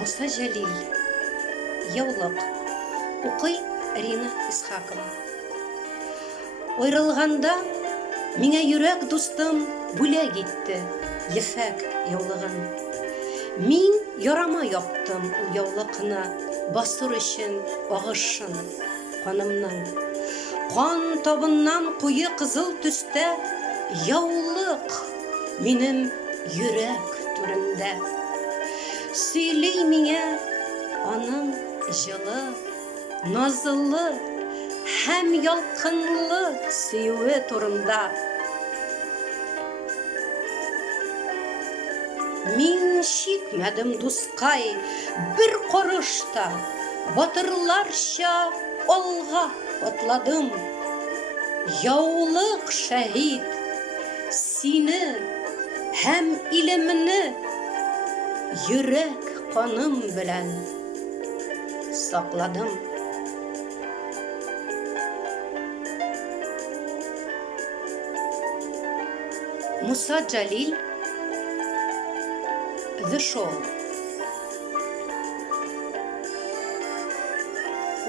Муса Жәлил, яулық, оқи Рина Исхақова. Ойрылғанда миңа йөрәк дустым бүләк итте ефәк яулығын. Мин ярама яптым ул яулықны басыр өчен агышын канымның. Кан табыннан куе кызыл төстә яулык минем йөрәк түрендә. Сөйлей миңа аның җылы, назлы һәм ялкынлы сөюе турында. Мин шикмәдем дускай бер карышта, батырларча алга атладым. Яулык шәһид, сине һәм илемне йөрәк каным белән сакладым. Муса Жәлил, The Show.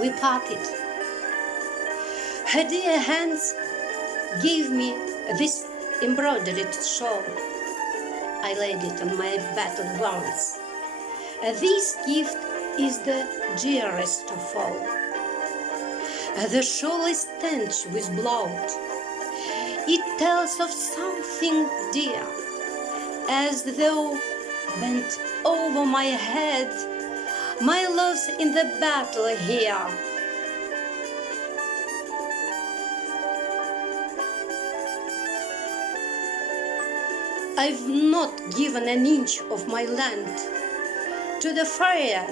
We parted. Her dear hands gave me this embroidered shawl. I laid it on my battered once. This gift is the dearest of all. The shawl is stanched with blood. It tells of something dear, as though bent over my head, my love's in the battle here. I've not given an inch of my land. To the fire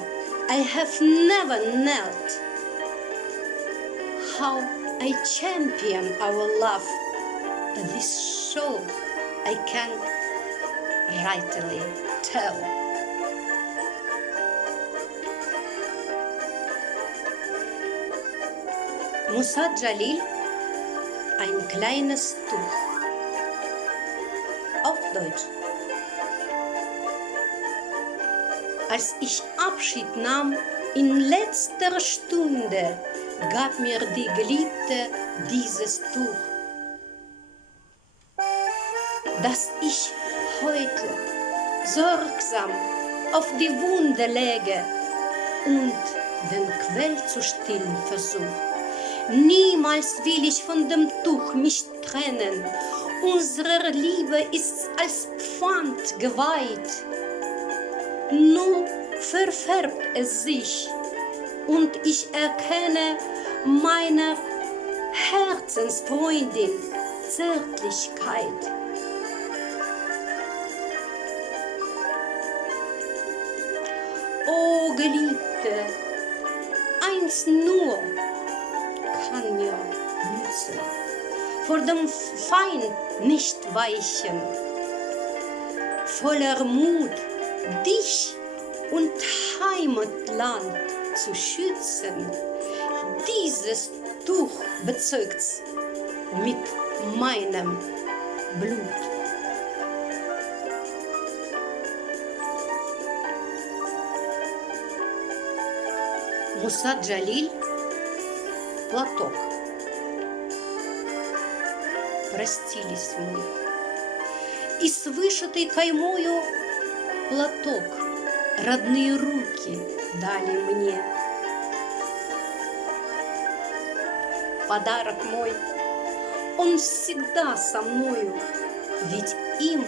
I have never knelt. How I champion our love, this show I can rightly tell. Musa Жәлил, ein kleines Tuch. Auf Deutsch. Als ich Abschied nahm, in letzter Stunde gab mir die Geliebte dieses Tuch, das ich heute sorgsam auf die Wunde lege und den Quell zu stillen versuch. Niemals will ich von dem Tuch mich trennen. Unsere Liebe ist als Pfand geweiht. Nur verfärbt es sich und ich erkenne meiner Herzensfreundin Zärtlichkeit. O Geliebte, eins nur kann mir nützen, vor dem Feind nicht weichen, voller Mut dich und Heimatland zu schützen. Dieses Tuch bezeugt's mit meinem Blut. Муса Жәлил, платок. Простились мы, и с вышитой каймою платок родные руки дали мне. Подарок мой, он всегда со мною, ведь им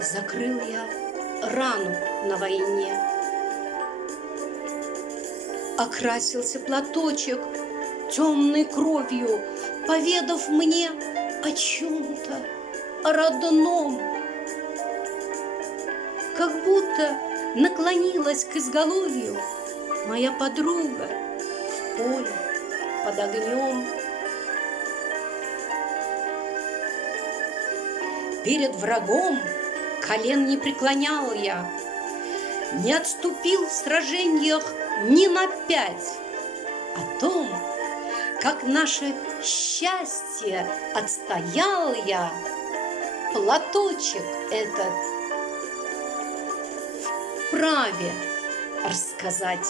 закрыл я рану на войне. Окрасился платочек темной кровью, поведав мне о чем-то родном. Как будто наклонилась к изголовью моя подруга в поле под огнем. Перед врагом колен не преклонял я, не отступил в сражениях ни на 5. О том, как наше счастье отстоял я, платочек этот вправе рассказать